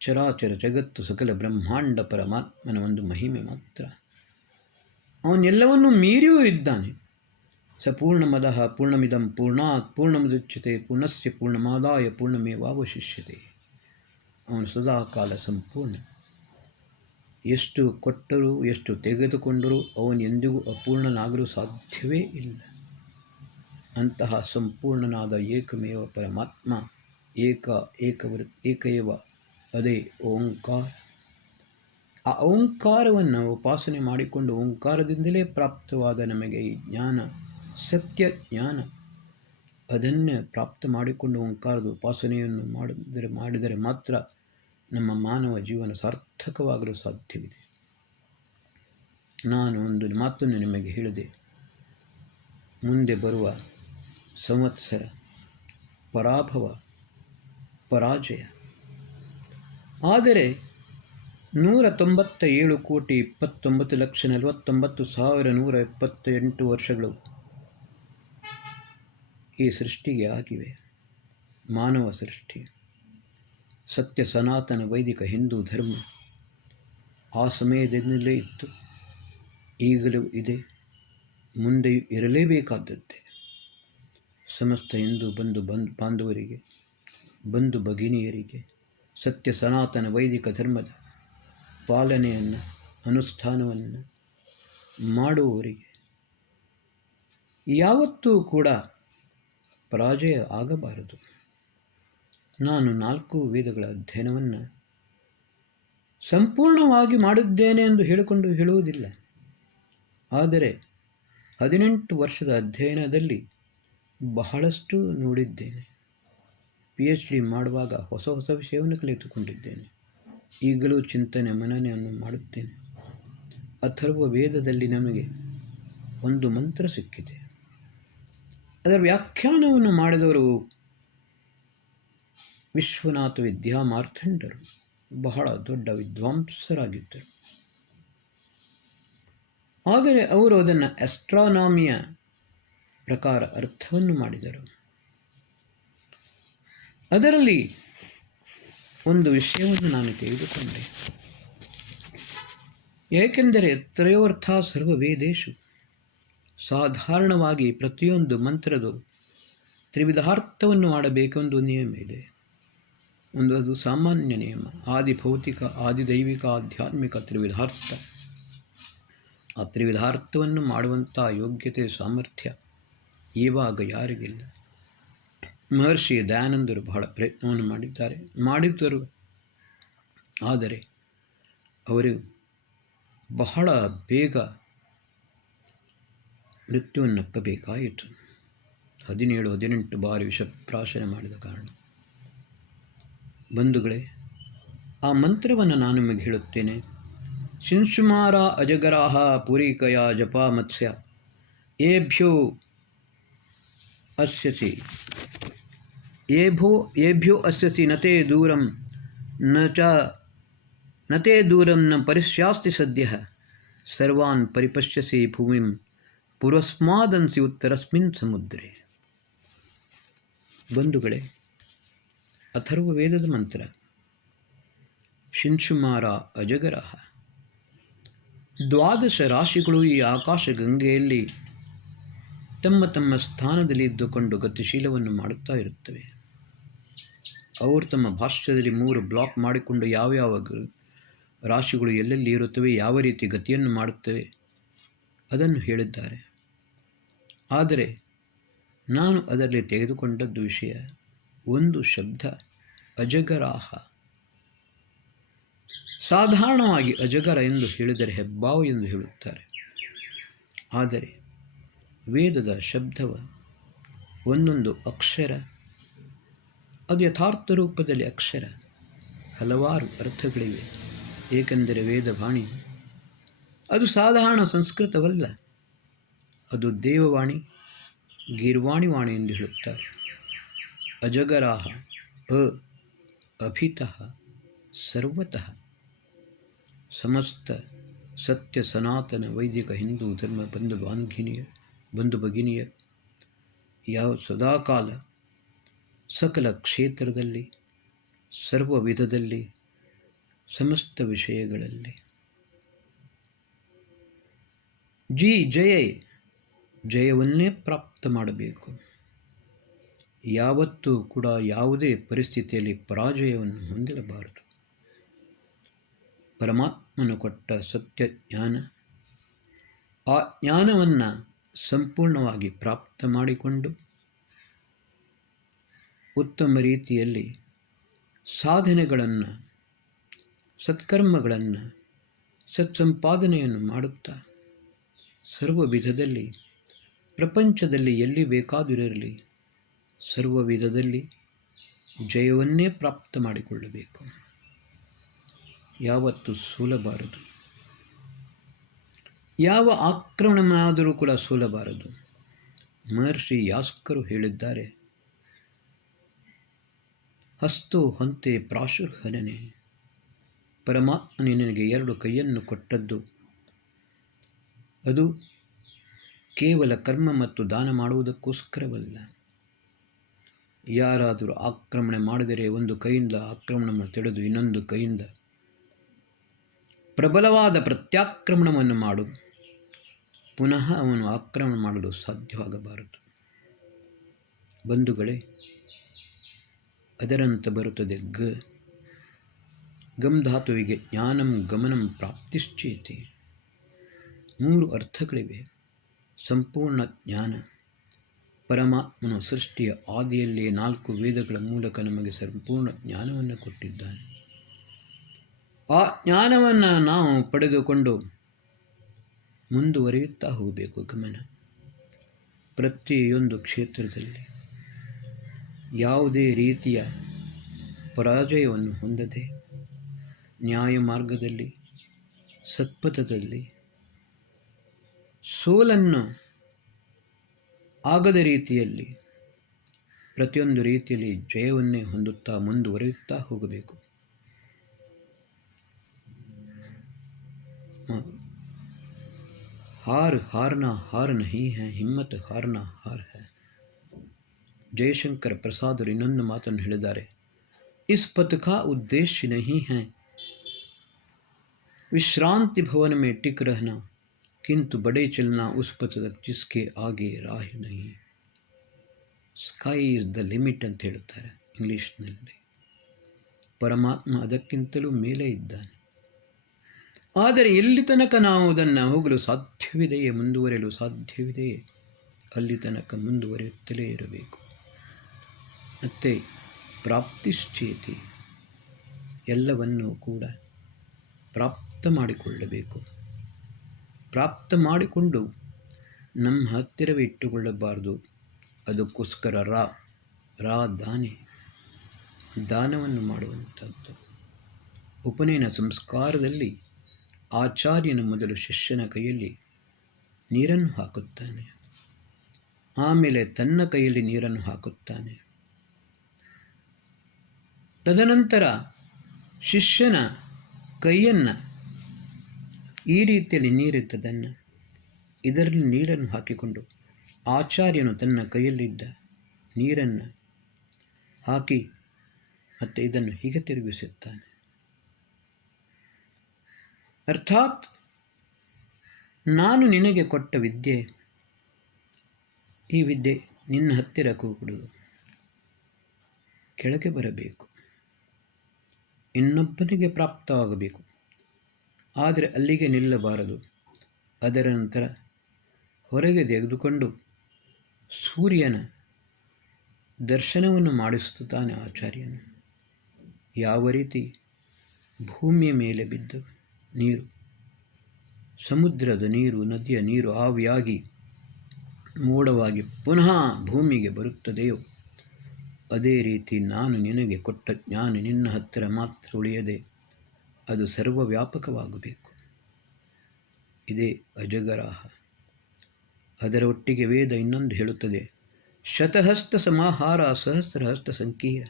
ಚರಾಚರ ಜಗತ್ತು ಸಕಲ ಬ್ರಹ್ಮಾಂಡ ಪರಮಾತ್ಮನ ಒಂದು ಮಹಿಮೆ ಮಾತ್ರ. ಅವನೆಲ್ಲವನ್ನೂ ಮೀರಿಯೂ ಇದ್ದಾನೆ. ಸ ಪೂರ್ಣಮದಃ ಪೂರ್ಣಮಿದಂ ಪೂರ್ಣಾತ್ ಪೂರ್ಣಮುದಚ್ಯತೆ ಪೂರ್ಣಸ್ಯ ಪೂರ್ಣಮಾದಾಯ ಪೂರ್ಣಮೇವಾವಶಿಷ್ಯತೆ. ಅವನು ಸದಾಕಾಲ ಸಂಪೂರ್ಣ. ಎಷ್ಟು ಕೊಟ್ಟರೂ ಎಷ್ಟು ತೆಗೆದುಕೊಂಡರೂ ಅವನು ಎಂದಿಗೂ ಅಪೂರ್ಣನಾಗಲು ಸಾಧ್ಯವೇ ಇಲ್ಲ. ಅಂತಹ ಸಂಪೂರ್ಣನಾದ ಏಕಮೇವ ಪರಮಾತ್ಮ, ಏಕಏವ, ಅದೇ ಓಂಕಾರ. ಆ ಓಂಕಾರವನ್ನು ಉಪಾಸನೆ ಮಾಡಿಕೊಂಡು ಓಂಕಾರದಿಂದಲೇ ಪ್ರಾಪ್ತವಾದ ನಮಗೆ ಈ ಜ್ಞಾನ, ಸತ್ಯ ಜ್ಞಾನ, ಅದನ್ನೇ ಪ್ರಾಪ್ತ ಮಾಡಿಕೊಂಡು ಓಂಕಾರದ ಉಪಾಸನೆಯನ್ನು ಮಾಡಿದರೆ ಮಾತ್ರ ನಮ್ಮ ಮಾನವ ಜೀವನ ಸಾರ್ಥಕವಾಗಲು ಸಾಧ್ಯವಿದೆ. ನಾನು ಒಂದು ಮಾತನ್ನು ನಿಮಗೆ ಹೇಳಿದೆ. ಮುಂದೆ ಬರುವ ಸಂವತ್ಸರ ಪರಾಭವ, ಪರಾಜಯ. ಆದರೆ 197,29,49,178 ವರ್ಷಗಳು ಈ ಸೃಷ್ಟಿಗೆ ಆಗಿವೆ. ಮಾನವ ಸೃಷ್ಟಿ, ಸತ್ಯ ಸನಾತನ ವೈದಿಕ ಹಿಂದೂ ಧರ್ಮ ಆ ಸಮಯದಿಂದಲೇ ಇತ್ತು, ಈಗಲೂ ಇದೆ, ಮುಂದೆಯೂ ಇರಲೇಬೇಕಾದದ್ದೇ. ಸಮಸ್ತ ಹಿಂದೂ ಬಾಂಧವರಿಗೆ, ಬಂಧು ಭಗಿನಿಯರಿಗೆ ಸತ್ಯ ಸನಾತನ ವೈದಿಕ ಧರ್ಮದ ಪಾಲನೆಯನ್ನು, ಅನುಷ್ಠಾನವನ್ನು ಮಾಡುವವರಿಗೆ ಯಾವತ್ತೂ ಕೂಡ ಪರಾಜಯ ಆಗಬಾರದು. ನಾನು 4 ವೇದಗಳ ಅಧ್ಯಯನವನ್ನು ಸಂಪೂರ್ಣವಾಗಿ ಮಾಡಿದ್ದೇನೆ ಎಂದು ಹೇಳುವುದಿಲ್ಲ. ಆದರೆ 18 ವರ್ಷದ ಅಧ್ಯಯನದಲ್ಲಿ ಬಹಳಷ್ಟು ನೋಡಿದ್ದೇನೆ. PhD ಮಾಡುವಾಗ ಹೊಸ ವಿಷಯವನ್ನು ಕಲಿತುಕೊಂಡಿದ್ದೇನೆ. ಈಗಲೂ ಚಿಂತನೆ ಮನನೆಯನ್ನು ಮಾಡುತ್ತೇನೆ. ಅಥರ್ವ ವೇದದಲ್ಲಿ ನಮಗೆ ಒಂದು ಮಂತ್ರ ಸಿಕ್ಕಿದೆ. ಅದರ ವ್ಯಾಖ್ಯಾನವನ್ನು ಮಾಡಿದವರು ವಿಶ್ವನಾಥ ವಿದ್ಯಾಮಾರ್ಥಂಡರು, ಬಹಳ ದೊಡ್ಡ ವಿದ್ವಾಂಸರಾಗಿದ್ದರು. ಆದರೆ ಅವರು ಅದನ್ನು ಆಸ್ಟ್ರಾನಮಿಯ ಪ್ರಕಾರ ಅರ್ಥವನ್ನು ಮಾಡಿದರು. ಅದರಲ್ಲಿ ಒಂದು ವಿಷಯವನ್ನು ನಾನು ತೆಗೆದುಕೊಂಡೆ. ಏಕೆಂದರೆ ತ್ರಯೋರ್ಥ ಸರ್ವವೇದೇಶು, ಸಾಧಾರಣವಾಗಿ ಪ್ರತಿಯೊಂದು ಮಂತ್ರದ ತ್ರಿವಿಧಾರ್ಥವನ್ನು ಮಾಡಬೇಕೆಂದು ನಿಯಮ ಇದೆ. ಅದು ಸಾಮಾನ್ಯ ನಿಯಮ. ಆದಿಭೌತಿಕ, ಆದಿದೈವಿಕ, ಆಧ್ಯಾತ್ಮಿಕ ತ್ರಿವಿಧಾರ್ಥ. ಆ ತ್ರಿವಿಧಾರ್ಥವನ್ನು ಮಾಡುವಂಥ ಯೋಗ್ಯತೆ, ಸಾಮರ್ಥ್ಯ ಇವಾಗ ಯಾರಿಗಿಲ್ಲ. ಮಹರ್ಷಿ ದಯಾನಂದರು ಬಹಳ ಪ್ರಯತ್ನವನ್ನು ಮಾಡಿದ್ದರು. ಆದರೆ ಅವರು ಬಹಳ ಬೇಗ ಮೃತ್ಯುವನ್ನಪ್ಪಬೇಕಾಯಿತು. 17-18 ಬಾರಿ ವಿಷಪ್ರಾಶನ ಮಾಡಿದ ಕಾರಣ. ಬಂಧುಗಳೇ, ಆ ಮಂತ್ರವನ್ನು ನಾನು ನಿಮಗೆ ಹೇಳುತ್ತೇನೆ. ಶಿಂಶುಮಾರ ಅಜಗರಾಹ ಪುರಿಕಯ ಜಪ ಮತ್ಸ್ಯ ಏಭ್ಯೋ ಅಸ್ಯಸಿ ನತೆ ದೂರಂ ನ ಚ ನತೇ ದೂರಂ ನ ಪರಿಶ್ಯಾಸ್ತಿ ಸದ್ಯ ಸರ್ವಾನ್ ಪರಿಪಶ್ಯಸಿ ಭೂಮಿಂ ಪೂರ್ವಸ್ಮಾದನ್ಸಿ ಉತ್ತರಸ್ಮಿನ್ ಸಮುದ್ರೆ. ಬಂಧುಗಳೇ, ಅಥರ್ವ ವೇದದ ಮಂತ್ರ ಶಿಂಶುಮಾರ ಅಜಗರಃ. 12 ರಾಶಿಗಳು ಈ ಆಕಾಶ ಗಂಗೆಯಲ್ಲಿ ತಮ್ಮ ತಮ್ಮ ಸ್ಥಾನದಲ್ಲಿ ಇದ್ದುಕೊಂಡು ಗತಿಶೀಲವನ್ನು ಮಾಡುತ್ತಾ ಇರುತ್ತವೆ. ಅವರು ತಮ್ಮ ಭಾಷ್ಯದಲ್ಲಿ 3 ಬ್ಲಾಕ್ ಮಾಡಿಕೊಂಡು ಯಾವ್ಯಾವ ರಾಶಿಗಳು ಎಲ್ಲೆಲ್ಲಿ ಇರುತ್ತವೆ, ಯಾವ ರೀತಿ ಗತಿಯನ್ನು ಮಾಡುತ್ತವೆ ಅದನ್ನು ಹೇಳಿದ್ದಾರೆ. ಆದರೆ ನಾನು ಅದರಲ್ಲಿ ತೆಗೆದುಕೊಂಡದ್ದು ವಿಷಯ ಒಂದು ಶಬ್ದ ಅಜಗರಾಹ. ಸಾಧಾರಣವಾಗಿ ಅಜಗರ ಎಂದು ಹೇಳಿದರೆ ಹೆಬ್ಬಾವು ಎಂದು ಹೇಳುತ್ತಾರೆ. ಆದರೆ ವೇದದ ಶಬ್ದವ ಒಂದೊಂದು ಅಕ್ಷರ ಅದು ಯಥಾರ್ಥ ರೂಪದಲ್ಲಿ ಅಕ್ಷರ ಹಲವಾರು ಅರ್ಥಗಳಿವೆ. ಏಕೆಂದರೆ ವೇದವಾಣಿ ಅದು ಸಾಧಾರಣ ಸಂಸ್ಕೃತವಲ್ಲ, ಅದು ದೇವವಾಣಿ, ಗೀರ್ವಾಣಿ ಎಂದು ಹೇಳುತ್ತಾರೆ. ಅಜಗರಾಹ ಅಭಿತಃ ಸರ್ವತಃ. ಸಮಸ್ತ ಸತ್ಯ ಸನಾತನ ವೈದಿಕ ಹಿಂದೂ ಧರ್ಮ ಬಂಧು ಭಗಿನಿಯ ಯಾವ ಸದಾಕಾಲ ಸಕಲ ಕ್ಷೇತ್ರದಲ್ಲಿ ಸರ್ವ ವಿಧದಲ್ಲಿ ಸಮಸ್ತ ವಿಷಯಗಳಲ್ಲಿ ಜಯವನ್ನೇ ಪ್ರಾಪ್ತ ಮಾಡಬೇಕು. ಯಾವತ್ತೂ ಕೂಡ ಯಾವುದೇ ಪರಿಸ್ಥಿತಿಯಲ್ಲಿ ಪರಾಜಯವನ್ನು ಹೊಂದಿರಬಾರದು. ಪರಮಾತ್ಮನು ಕೊಟ್ಟ ಸತ್ಯ ಜ್ಞಾನ, ಆ ಜ್ಞಾನವನ್ನು ಸಂಪೂರ್ಣವಾಗಿ ಪ್ರಾಪ್ತ ಮಾಡಿಕೊಂಡು ಉತ್ತಮ ರೀತಿಯಲ್ಲಿ ಸಾಧನೆಗಳನ್ನು, ಸತ್ಕರ್ಮಗಳನ್ನು, ಸತ್ಸಂಪಾದನೆಯನ್ನು ಮಾಡುತ್ತಾ ಸರ್ವ ವಿಧದಲ್ಲಿ ಪ್ರಪಂಚದಲ್ಲಿ ಎಲ್ಲಿ ಬೇಕಾದಿರಲಿ ಸರ್ವ ವಿಧದಲ್ಲಿ ಜಯವನ್ನೇ ಪ್ರಾಪ್ತ ಮಾಡಿಕೊಳ್ಳಬೇಕು. ಯಾವತ್ತೂ ಸೋಲಬಾರದು. ಯಾವ ಆಕ್ರಮಣವಾದರೂ ಕೂಡ ಸೋಲಬಾರದು. ಮಹರ್ಷಿ ಯಾಸ್ಕರು ಹೇಳಿದ್ದಾರೆ, ಹಸ್ತೋ ಹಂತೆ ಪ್ರಾಶುರ್ಹನನೆ. ಪರಮಾತ್ಮನೇ ನಿನಗೆ 2 ಕೈಯನ್ನು ಕೊಟ್ಟದ್ದು ಅದು ಕೇವಲ ಕರ್ಮ ಮತ್ತು ದಾನ ಮಾಡುವುದಕ್ಕೋಸ್ಕರವಲ್ಲ. ಯಾರಾದರೂ ಆಕ್ರಮಣ ಮಾಡಿದರೆ ಒಂದು ಕೈಯಿಂದ ಆಕ್ರಮಣವನ್ನು ತಡೆದು ಇನ್ನೊಂದು ಕೈಯಿಂದ ಪ್ರಬಲವಾದ ಪ್ರತ್ಯಾಕ್ರಮಣವನ್ನು ಮಾಡು, ಪುನಃ ಅವನು ಆಕ್ರಮಣ ಮಾಡಲು ಸಾಧ್ಯವಾಗಬಾರದು. ಬಂಧುಗಳೇ, ಅದರಂತ ಬರುತ್ತದೆ ಗಮ್ ಧಾತುವಿಗೆ ಜ್ಞಾನಂ ಗಮನಂ ಪ್ರಾಪ್ತಿಶ್ಚೇತಿ. 3 ಅರ್ಥಗಳಿವೆ. ಸಂಪೂರ್ಣ ಜ್ಞಾನ. ಪರಮಾತ್ಮನ ಸೃಷ್ಟಿಯ ಆದಿಯಲ್ಲಿಯೇ 4 ವೇದಗಳ ಮೂಲಕ ನಮಗೆ ಸಂಪೂರ್ಣ ಜ್ಞಾನವನ್ನು ಕೊಟ್ಟಿದ್ದಾನೆ. ಆ ಜ್ಞಾನವನ್ನು ನಾವು ಪಡೆದುಕೊಂಡು ಮುಂದುವರಿಯುತ್ತಾ ಹೋಗಬೇಕು. ಗಮನ ಪ್ರತಿಯೊಂದು ಕ್ಷೇತ್ರದಲ್ಲಿ ಯಾವುದೇ ರೀತಿಯ ಪರಾಜಯವನ್ನು ಹೊಂದದೆ ನ್ಯಾಯ ಮಾರ್ಗದಲ್ಲಿ, ಸತ್ಪಥದಲ್ಲಿ, ಸೋಲನ್ನು ಆಗದ ರೀತಿಯಲ್ಲಿ ಪ್ರತಿಯೊಂದು ರೀತಿಯಲ್ಲಿ ಜಯವನ್ನೇ ಹೊಂದುತ್ತಾ ಮುಂದುವರಿಯುತ್ತಾ ಹೋಗಬೇಕು. ಹಾರನಾ ಹಾರ ನಹೀ ಹೈ, ಹಿಮ್ಮತ್ ಹಾರನಾ ಹಾರ್ ಹೈ. ಜಯಶಂಕರ ಪ್ರಸಾದರು ಇನ್ನೊಂದು ಮಾತನ್ನು ಹೇಳಿದ್ದಾರೆ, ಇಸ್ ಪಥ ಕಾ ಉದ್ದೇಶ್ಯ ನಹೀ ಹೈ ವಿಶ್ರಾಂತಿ ಭವನ ಮೇ ಟಿಕ್ ರಹನಾ, ಕಿಂತು ಬಡೆ ಚಲನಾ ಉಸ್ ಪಥ ತಕ್ ಜಿಸ್ಕೆ ಆಗೆ ರಾಹ್ ನಹೀ. ಸ್ಕೈ ಇಸ್ ದ ಲಿಮಿಟ್ ಅಂತ ಹೇಳುತ್ತಾರೆ ಇಂಗ್ಲೀಷ್ನಲ್ಲಿ. ಪರಮಾತ್ಮ ಅದಕ್ಕಿಂತಲೂ ಮೇಲೆ ಇದ್ದಾನೆ. ಆದರೆ ಎಲ್ಲಿ ತನಕ ನಾವು ಅದನ್ನು ಹೋಗಲು ಸಾಧ್ಯವಿದೆಯೇ, ಮುಂದುವರೆಯಲು ಸಾಧ್ಯವಿದೆಯೇ, ಅಲ್ಲಿ ತನಕ ಮುಂದುವರಿಯುತ್ತಲೇ ಇರಬೇಕು. ಮತ್ತು ಪ್ರಾಪ್ತಿಶ್ಚೇತಿ, ಎಲ್ಲವನ್ನೂ ಕೂಡ ಪ್ರಾಪ್ತ ಮಾಡಿಕೊಳ್ಳಬೇಕು. ಪ್ರಾಪ್ತ ಮಾಡಿಕೊಂಡು ನಮ್ಮ ಹತ್ತಿರವೇ ಇಟ್ಟುಕೊಳ್ಳಬಾರದು. ಅದಕ್ಕೋಸ್ಕರ ದಾನವನ್ನು ಮಾಡುವಂಥದ್ದು. ಉಪನಯನ ಸಂಸ್ಕಾರದಲ್ಲಿ ಆಚಾರ್ಯನು ಮೊದಲು ಶಿಷ್ಯನ ಕೈಯಲ್ಲಿ ನೀರನ್ನು ಹಾಕುತ್ತಾನೆ, ಆಮೇಲೆ ತನ್ನ ಕೈಯಲ್ಲಿ ನೀರನ್ನು ಹಾಕುತ್ತಾನೆ. ತದನಂತರ ಶಿಷ್ಯನ ಕೈಯನ್ನು ಈ ರೀತಿಯಲ್ಲಿ ನೀರಿದ್ದದನ್ನು ಇದರಲ್ಲಿ ನೀರನ್ನು ಹಾಕಿಕೊಂಡು ಆಚಾರ್ಯನು ತನ್ನ ಕೈಯಲ್ಲಿದ್ದ ನೀರನ್ನು ಹಾಕಿ ಮತ್ತು ಇದನ್ನು ಹೀಗೆ ತಿರುಗಿಸುತ್ತಾನೆ. ಅರ್ಥಾತ್ ನಾನು ನಿನಗೆ ಕೊಟ್ಟ ವಿದ್ಯೆ, ಈ ವಿದ್ಯೆ ನಿನ್ನ ಹತ್ತಿರ ಕೂಗುವುದು, ಕೆಳಗೆ ಬರಬೇಕು, ಇನ್ನೊಬ್ಬನಿಗೆ ಪ್ರಾಪ್ತವಾಗಬೇಕು. ಆದರೆ ಅಲ್ಲಿಗೆ ನಿಲ್ಲಬಾರದು. ಅದರ ನಂತರ ಹೊರಗೆ ತೆಗೆದುಕೊಂಡು ಸೂರ್ಯನ ದರ್ಶನವನ್ನು ಮಾಡಿಸುತ್ತಾನೆ ಆಚಾರ್ಯನು. ಯಾವ ರೀತಿ ಭೂಮಿಯ ಮೇಲೆ ಬಿದ್ದ ನೀರು, ಸಮುದ್ರದ ನೀರು, ನದಿಯ ನೀರು ಆವಿಯಾಗಿ ಮೋಡವಾಗಿ ಪುನಃ ಭೂಮಿಗೆ ಬರುತ್ತದೆಯೋ, ಅದೇ ರೀತಿ ನಾನು ನಿನಗೆ ಕೊಟ್ಟ ಜ್ಞಾನ ನಿನ್ನ ಹತ್ತಿರ ಮಾತ್ರ ಉಳಿಯದೆ ಅದು ಸರ್ವವ್ಯಾಪಕವಾಗಬೇಕು. ಇದೇ ಅಜಗರಾಹ. ಅದರ ಒಟ್ಟಿಗೆ ವೇದ ಇನ್ನೊಂದು ಹೇಳುತ್ತದೆ, ಶತಹಸ್ತ ಸಮಾಹಾರ ಸಹಸ್ರಹಸ್ತ ಸಂಕೀರ.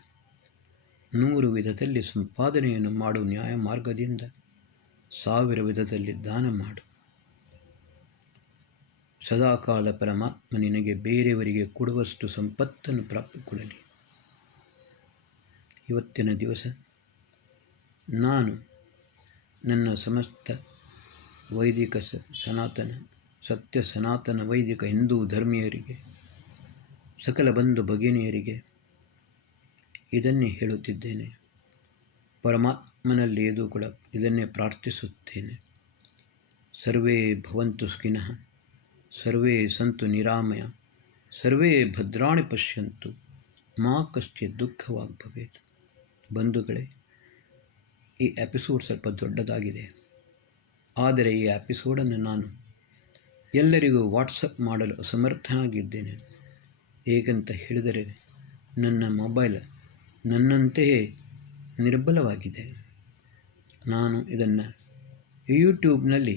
100 ವಿಧದಲ್ಲಿ ಸಂಪಾದನೆಯನ್ನು ಮಾಡು ನ್ಯಾಯ ಮಾರ್ಗದಿಂದ, 1000 ವಿಧದಲ್ಲಿ ದಾನ ಮಾಡು. ಸದಾಕಾಲ ಪರಮಾತ್ಮ ನಿನಗೆ ಬೇರೆಯವರಿಗೆ ಕೊಡುವಷ್ಟು ಸಂಪತ್ತನ್ನು ಪ್ರಾಪ್ತಿಕೊಡಲಿ. ಇವತ್ತಿನ ದಿವಸ ನಾನು ನನ್ನ ಸಮಸ್ತ ವೈದಿಕ ಸನಾತನ ಸತ್ಯ ಸನಾತನ ವೈದಿಕ ಹಿಂದೂ ಧರ್ಮೀಯರಿಗೆ, ಸಕಲ ಬಂಧು ಭಗಿನಿಯರಿಗೆ ಇದನ್ನೇ ಹೇಳುತ್ತಿದ್ದೇನೆ. ಪರಮಾತ್ಮನಲ್ಲಿ ಇದು ಕೂಡ ಇದನ್ನೇ ಪ್ರಾರ್ಥಿಸುತ್ತೇನೆ. ಸರ್ವೇ ಭವಂತು ಸುಖಿನಃ, ಸರ್ವೇ ಸಂತು ನಿರಾಮಯ, ಸರ್ವೇ ಭದ್ರಾಣಿ ಪಶ್ಯಂತು, ಮಾ ಕಶ್ಚಿತ್ ದುಃಖವಾಗ್ಭವೇತ್. ಬಂಧುಗಳೇ, ಈ ಎಪಿಸೋಡ್ ಸ್ವಲ್ಪ ದೊಡ್ಡದಾಗಿದೆ. ಆದರೆ ಈ ಎಪಿಸೋಡನ್ನು ನಾನು ಎಲ್ಲರಿಗೂ ವಾಟ್ಸಪ್ ಮಾಡಲು ಅಸಮರ್ಥನಾಗಿದ್ದೇನೆ. ಹೇಗಂತ ಹೇಳಿದರೆ, ನನ್ನ ಮೊಬೈಲ್ ನನ್ನಂತೆಯೇ ನಿರ್ಬಲವಾಗಿದೆ. ನಾನು ಇದನ್ನು ಯೂಟ್ಯೂಬ್ನಲ್ಲಿ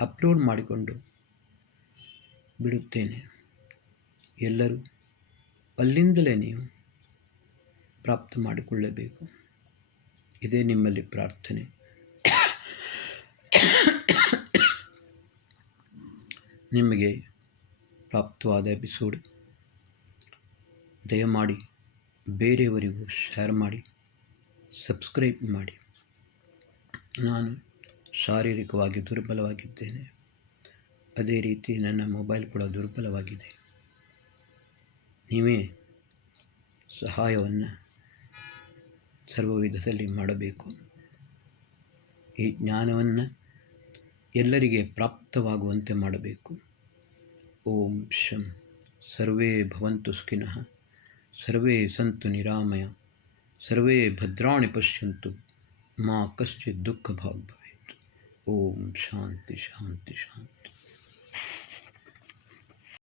ಅಪ್ಲೋಡ್ ಮಾಡಿಕೊಂಡು ಬಿಡುತ್ತೇನೆ. ಎಲ್ಲರೂ ಅಲ್ಲಿಂದಲೇ ನೀವು ಪ್ರಾಪ್ತ ಮಾಡಿಕೊಳ್ಳಬೇಕು. ಇದೇ ನಿಮ್ಮಲ್ಲಿ ಪ್ರಾರ್ಥನೆ. ನಿಮಗೆ ಪ್ರಾಪ್ತವಾದ ಎಪಿಸೋಡ್ ದಯಮಾಡಿ ಬೇರೆಯವರಿಗೂ ಶೇರ್ ಮಾಡಿ, ಸಬ್ಸ್ಕ್ರೈಬ್ ಮಾಡಿ. ನಾನು ಶಾರೀರಿಕವಾಗಿ ದುರ್ಬಲವಾಗಿದ್ದೇನೆ. ಅದೇ ರೀತಿ ನನ್ನ ಮೊಬೈಲ್ ಕೂಡ ದುರ್ಬಲವಾಗಿದೆ. ನೀವೇ ಸಹಾಯವನ್ನು ಸರ್ವ ವಿಧದಲ್ಲಿ ಮಾಡಬೇಕು. ಈ ಜ್ಞಾನವನ್ನು ಎಲ್ಲರಿಗೆ ಪ್ರಾಪ್ತವಾಗುವಂತೆ ಮಾಡಬೇಕು. ಓಂ ಶಂ. ಸರ್ವೇ ಭವಂತು ಸುಖಿನಃ, ಸರ್ವೇ ಸಂತು ನಿರಾಮಯ, ಸರ್ವೇ ಭದ್ರಾಣಿ ಪಶ್ಯಂತು, ಮಾ ಕಶ್ಚಿತ್ ದುಃಖ ಭಾಗ್ ಭವೇತ್. ಓಂ ಶಾಂತಿ ಶಾಂತಿ ಶಾಂತಿ.